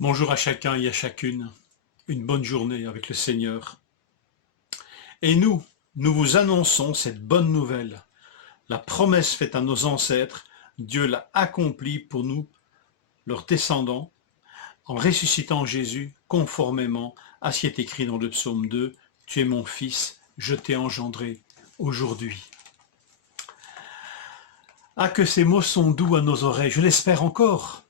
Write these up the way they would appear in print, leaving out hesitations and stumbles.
Bonjour à chacun et à chacune, une bonne journée avec le Seigneur. Et nous vous annonçons cette bonne nouvelle. La promesse faite à nos ancêtres, Dieu l'a accomplie pour nous, leurs descendants, en ressuscitant Jésus conformément à ce qui est écrit dans le psaume 2, « Tu es mon fils, je t'ai engendré aujourd'hui ». Ah, que ces mots sont doux à nos oreilles, je l'espère encore.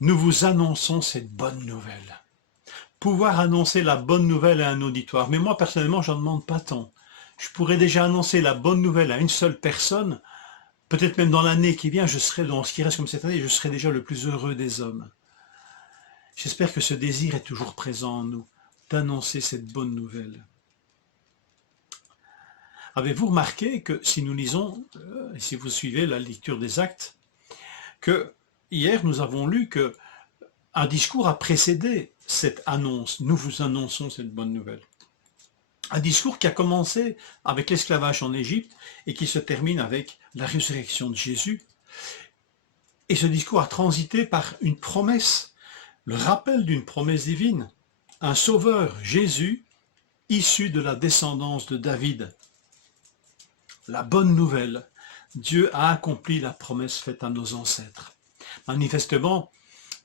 Nous vous annonçons cette bonne nouvelle. Pouvoir annoncer la bonne nouvelle à un auditoire. Mais moi, personnellement, j'en demande pas tant. Je pourrais déjà annoncer la bonne nouvelle à une seule personne. Peut-être même dans l'année qui vient, je serai, dans ce qui reste comme cette année, je serai déjà le plus heureux des hommes. J'espère que ce désir est toujours présent en nous, d'annoncer cette bonne nouvelle. Avez-vous remarqué que si nous lisons, si vous suivez la lecture des Actes, que hier nous avons lu que un discours a précédé cette annonce. Nous vous annonçons cette bonne nouvelle. Un discours qui a commencé avec l'esclavage en Égypte et qui se termine avec la résurrection de Jésus. Et ce discours a transité par une promesse, le rappel d'une promesse divine. Un sauveur, Jésus, issu de la descendance de David. La bonne nouvelle, Dieu a accompli la promesse faite à nos ancêtres. Manifestement,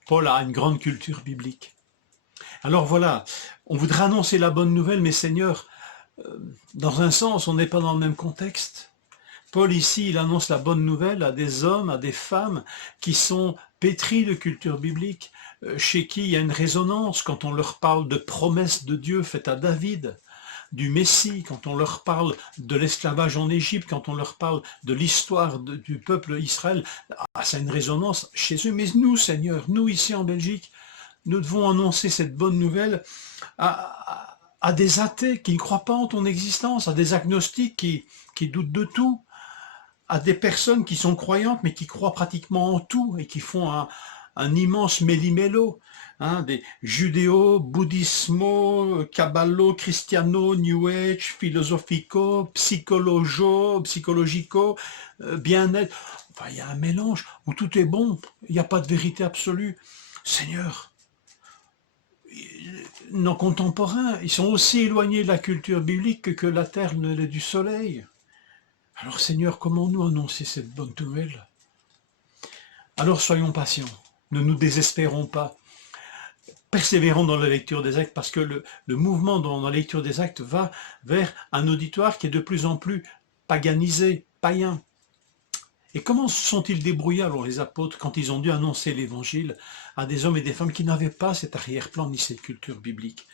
Paul a une grande culture biblique. Alors voilà, on voudrait annoncer la bonne nouvelle, mais Seigneur, dans un sens, on n'est pas dans le même contexte. Paul ici, il annonce la bonne nouvelle à des hommes, à des femmes qui sont pétris de culture biblique, chez qui il y a une résonance quand on leur parle de promesses de Dieu faites à David, du Messie, quand on leur parle de l'esclavage en Égypte, quand on leur parle de l'histoire du peuple Israël, ça a une résonance chez eux. Mais nous, Seigneur, nous ici en Belgique, nous devons annoncer cette bonne nouvelle à des athées qui ne croient pas en ton existence, à des agnostiques qui doutent de tout, à des personnes qui sont croyantes mais qui croient pratiquement en tout et qui font un immense méli-mélo, hein, des judéo, bouddhismo, cabballo, christiano, new age, philosophico, psychologico, bien-être. Enfin, il y a un mélange où tout est bon, il n'y a pas de vérité absolue. Seigneur, nos contemporains, ils sont aussi éloignés de la culture biblique que la terre ne l'est du soleil. Alors Seigneur, comment nous annoncer cette bonne nouvelle? Alors soyons patients, ne nous désespérons pas, persévérons dans la lecture des actes, parce que le mouvement dans la lecture des actes va vers un auditoire qui est de plus en plus paganisé, païen. Et comment se sont-ils débrouillés alors les apôtres quand ils ont dû annoncer l'évangile à des hommes et des femmes qui n'avaient pas cet arrière-plan ni cette culture biblique?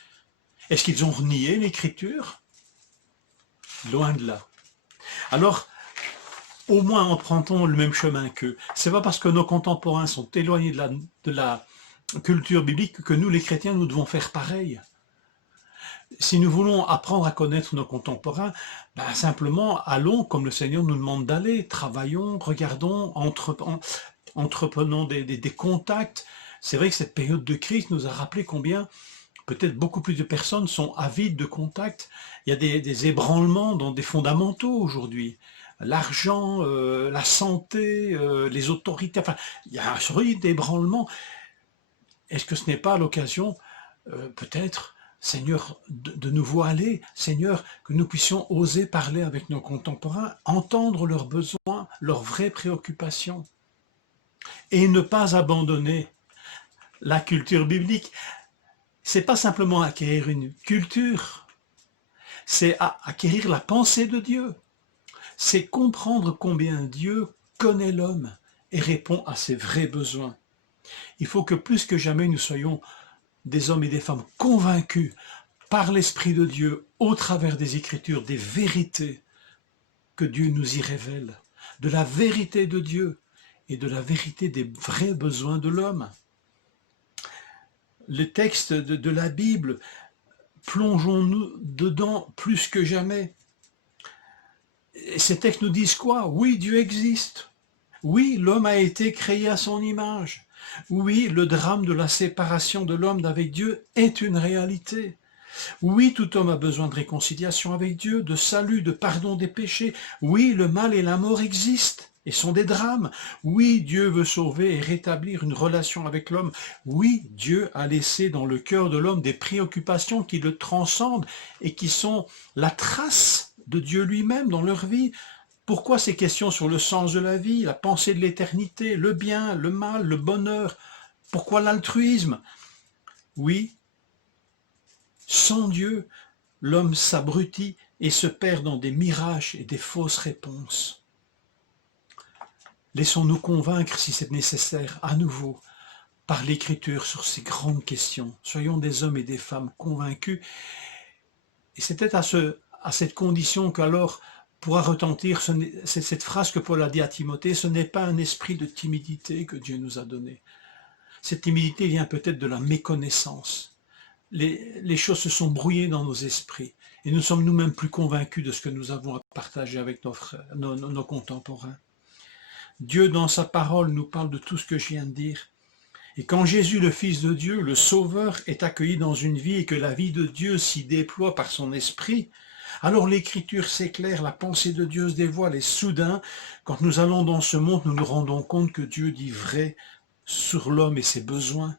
Est-ce qu'ils ont renié l'écriture? Loin de là. Alors, au moins empruntons le même chemin qu'eux. C'est pas parce que nos contemporains sont éloignés de la culture biblique que nous, les chrétiens, nous devons faire pareil. Si nous voulons apprendre à connaître nos contemporains, ben simplement allons comme le Seigneur nous demande d'aller, travaillons, regardons, entreprenons des contacts. C'est vrai que cette période de crise nous a rappelé combien peut-être beaucoup plus de personnes sont avides de contacts. Il y a des ébranlements dans des fondamentaux aujourd'hui. L'argent, la santé, les autorités, enfin, il y a un solide ébranlement. Est-ce que ce n'est pas l'occasion, peut-être, Seigneur, de nous voiler, Seigneur, que nous puissions oser parler avec nos contemporains, entendre leurs besoins, leurs vraies préoccupations, et ne pas abandonner la culture biblique. C'est pas simplement acquérir une culture, c'est acquérir la pensée de Dieu. C'est comprendre combien Dieu connaît l'homme et répond à ses vrais besoins. Il faut que plus que jamais nous soyons des hommes et des femmes convaincus par l'Esprit de Dieu au travers des Écritures, des vérités que Dieu nous y révèle, de la vérité de Dieu et de la vérité des vrais besoins de l'homme. Les textes de la Bible, plongeons-nous dedans plus que jamais. Et ces textes nous disent quoi? Oui, Dieu existe. Oui, l'homme a été créé à son image. Oui, le drame de la séparation de l'homme d'avec Dieu est une réalité. Oui, tout homme a besoin de réconciliation avec Dieu, de salut, de pardon des péchés. Oui, le mal et la mort existent et sont des drames. Oui, Dieu veut sauver et rétablir une relation avec l'homme. Oui, Dieu a laissé dans le cœur de l'homme des préoccupations qui le transcendent et qui sont la trace de Dieu lui-même dans leur vie. Pourquoi ces questions sur le sens de la vie, la pensée de l'éternité, le bien, le mal, le bonheur? Pourquoi l'altruisme? Oui, sans Dieu, l'homme s'abrutit et se perd dans des mirages et des fausses réponses. Laissons-nous convaincre, si c'est nécessaire, à nouveau, par l'Écriture sur ces grandes questions. Soyons des hommes et des femmes convaincus. Et c'est peut-être à cette condition qu'alors pourra retentir cette phrase que Paul a dit à Timothée, ce n'est pas un esprit de timidité que Dieu nous a donné. Cette timidité vient peut-être de la méconnaissance. Les choses se sont brouillées dans nos esprits et nous sommes nous-mêmes plus convaincus de ce que nous avons à partager avec nos contemporains. Dieu, dans sa parole, nous parle de tout ce que je viens de dire. Et quand Jésus, le Fils de Dieu, le Sauveur, est accueilli dans une vie et que la vie de Dieu s'y déploie par son esprit, alors l'Écriture s'éclaire, la pensée de Dieu se dévoile et soudain, quand nous allons dans ce monde, nous nous rendons compte que Dieu dit vrai sur l'homme et ses besoins.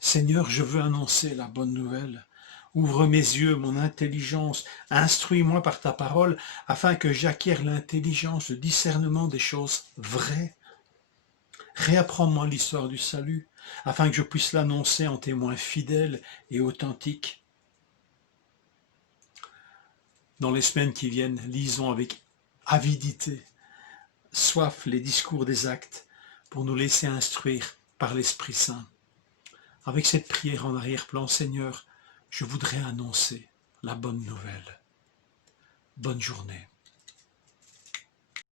Seigneur, je veux annoncer la bonne nouvelle. Ouvre mes yeux, mon intelligence, instruis-moi par ta parole, afin que j'acquière l'intelligence, le discernement des choses vraies. Réapprends-moi l'histoire du salut, afin que je puisse l'annoncer en témoin fidèle et authentique. Dans les semaines qui viennent, lisons avec avidité, soif les discours des actes, pour nous laisser instruire par l'Esprit Saint. Avec cette prière en arrière-plan, Seigneur, je voudrais annoncer la bonne nouvelle. Bonne journée.